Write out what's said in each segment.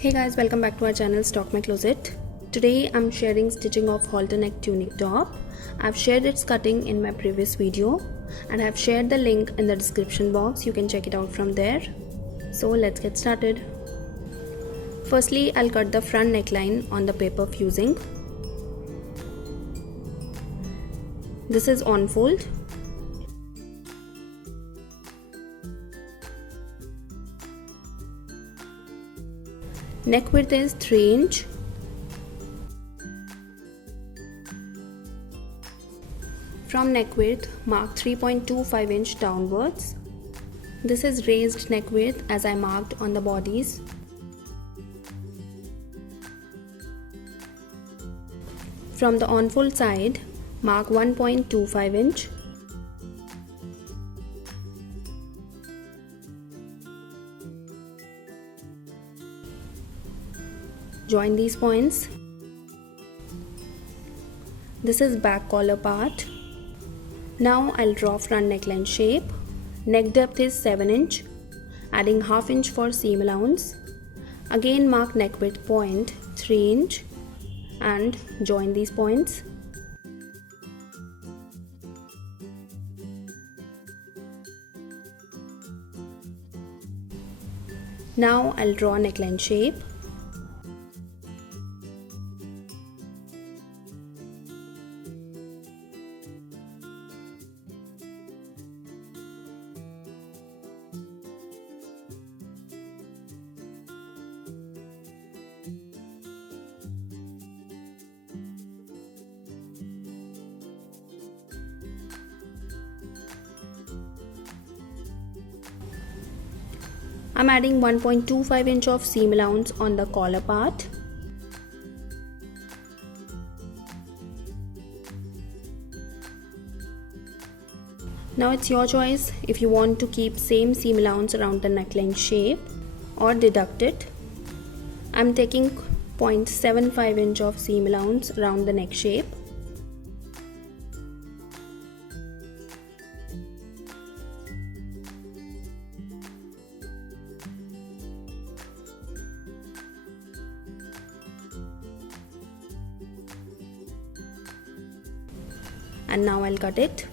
Hey guys, welcome back to our channel Stalk My Closet. Today I'm sharing stitching of halter neck tunic top. I've shared its cutting in my previous video and I've shared the link in the description box. You can check it out from there. So let's get started. Firstly, I'll cut the front neckline on the paper fusing. This is on fold. Neck width is 3 inch. From neck width, mark 3.25 inch downwards. This is raised neck width as I marked on the bodies. From the on-fold side, mark 1.25 inch. Join these points. This is back collar part. Now I'll draw front neckline shape. Neck depth is 7 inch, adding half inch for seam allowance. Again mark neck width point 3 inch and join these points. Now I'll draw neckline shape. I'm adding 1.25 inch of seam allowance on the collar part. Now it's your choice if you want to keep same seam allowance around the neckline shape or deduct it. I'm taking 0.75 inch of seam allowance around the neck shape. And now I'll cut it.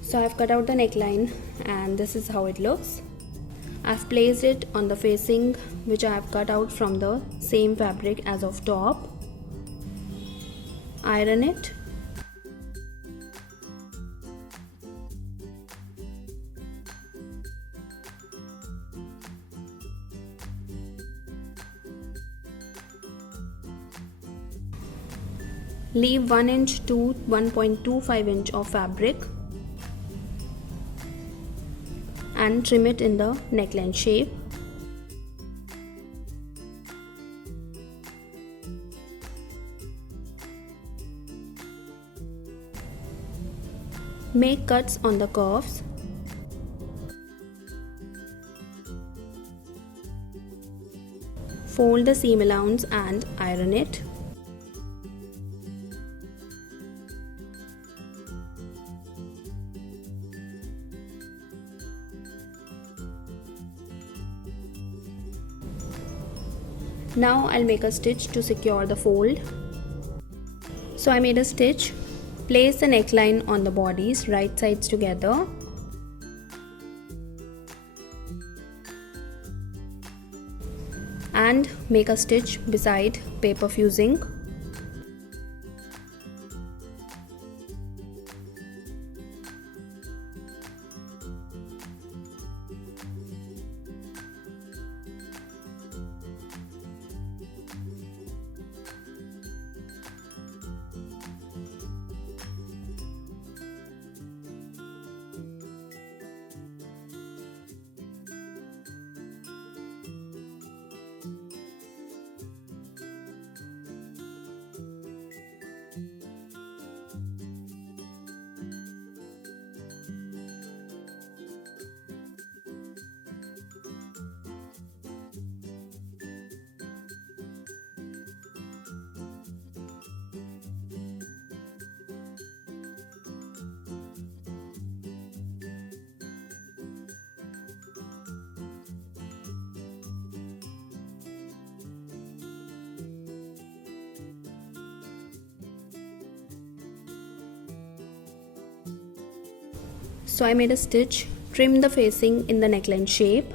So I've cut out the neckline and this is how it looks. I've placed it on the facing which I have cut out from the same fabric as of top. Iron it. Leave 1 inch to 1.25 inch of fabric and trim it in the neckline shape. Make cuts on the curves. Fold the seam allowance and iron it. Now I'll make a stitch to secure the fold. So I made a stitch. Place the neckline on the bodies, right sides together. And make a stitch beside paper fusing. So I made a stitch, trim the facing in the neckline shape.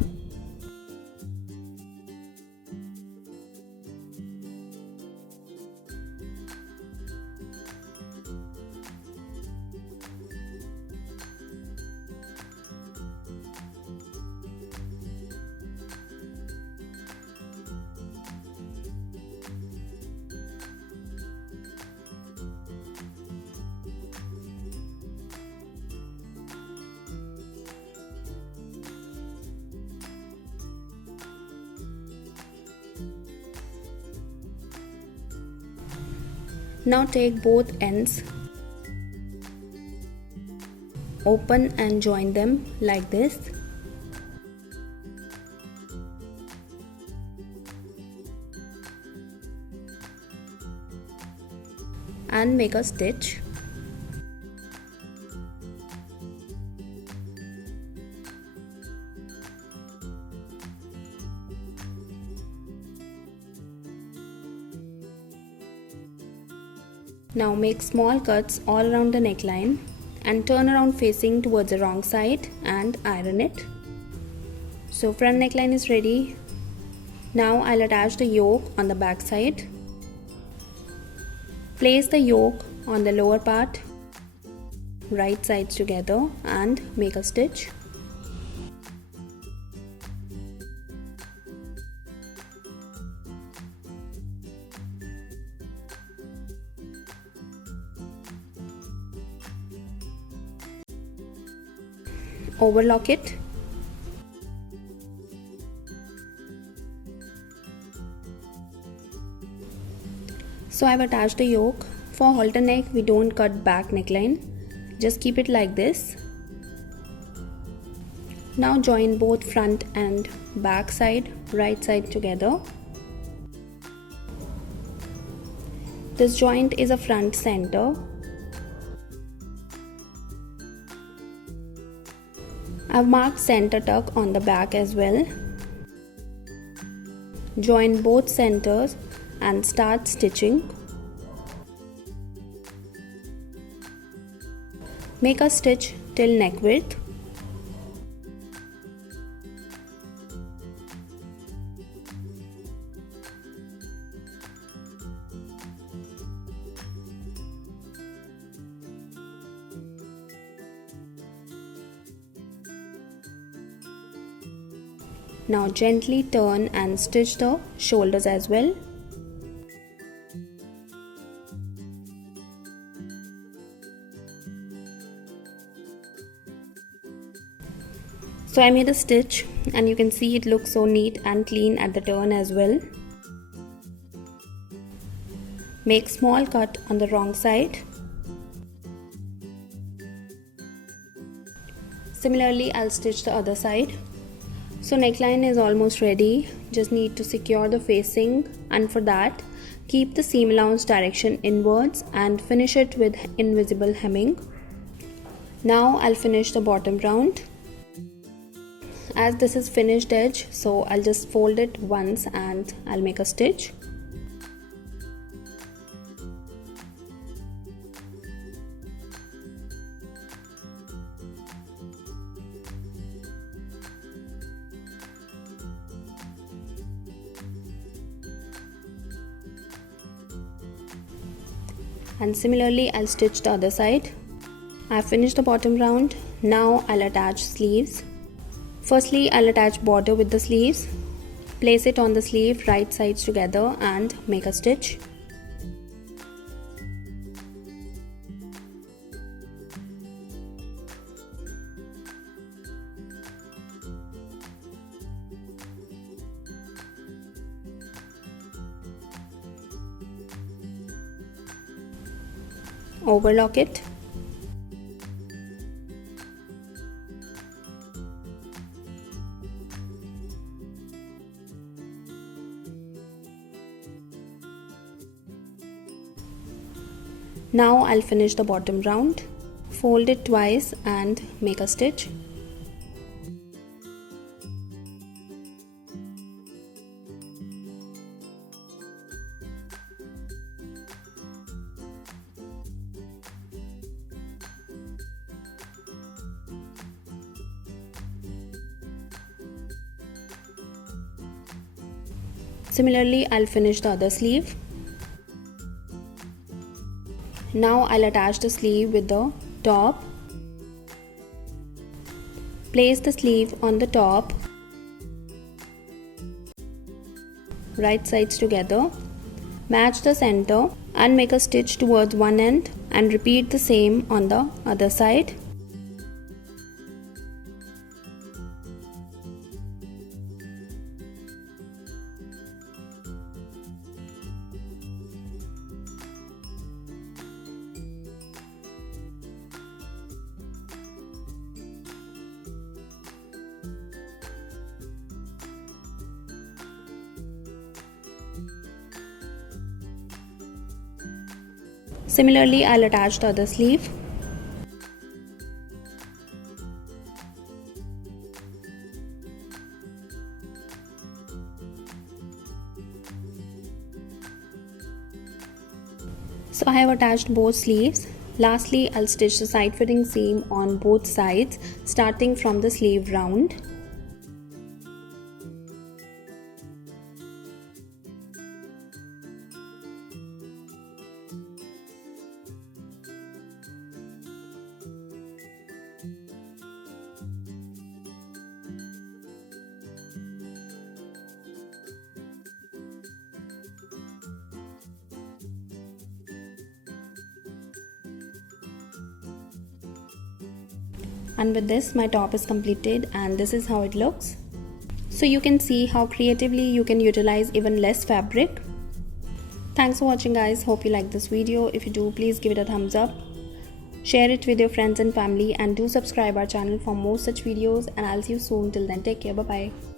Now take both ends, open and join them like this. And make a stitch. Now make small cuts all around the neckline and turn around facing towards the wrong side and iron it. So front neckline is ready. Now I'll attach the yoke on the back side. Place the yoke on the lower part, right sides together, and make a stitch. Overlock it. So I've attached the yoke. For halter neck, we don't cut back neckline. Just keep it like this. Now join both front and back side, right side together. This joint is a front center. I've marked center tuck on the back as well. Join both centers and start stitching. Make a stitch till neck width. Now gently turn and stitch the shoulders as well. So I made a stitch and you can see it looks so neat and clean at the turn as well. Make small cut on the wrong side. Similarly, I'll stitch the other side. So neckline is almost ready, just need to secure the facing, and for that keep the seam allowance direction inwards and finish it with invisible hemming. Now I'll finish the bottom round. As this is finished edge, so I'll just fold it once and I'll make a stitch. And similarly I'll stitch the other side. I've finished the bottom round. Now I'll attach sleeves. Firstly, I'll attach border with the sleeves. Place it on the sleeve, right sides together, and make a stitch. Overlock it. Now I'll finish the bottom round. Fold it twice and make a stitch. Similarly, I'll finish the other sleeve. Now I'll attach the sleeve with the top. Place the sleeve on the top, right sides together, match the center and make a stitch towards one end and repeat the same on the other side. Similarly, I'll attach the other sleeve. So I have attached both sleeves. Lastly, I'll stitch the side fitting seam on both sides, starting from the sleeve round. And with this, my top is completed and this is how it looks. So you can see how creatively you can utilize even less fabric. Thanks for watching guys. Hope you like this video. If you do, please give it a thumbs up. Share it with your friends and family and do subscribe our channel for more such videos, and I'll see you soon. Till then, take care. Bye bye.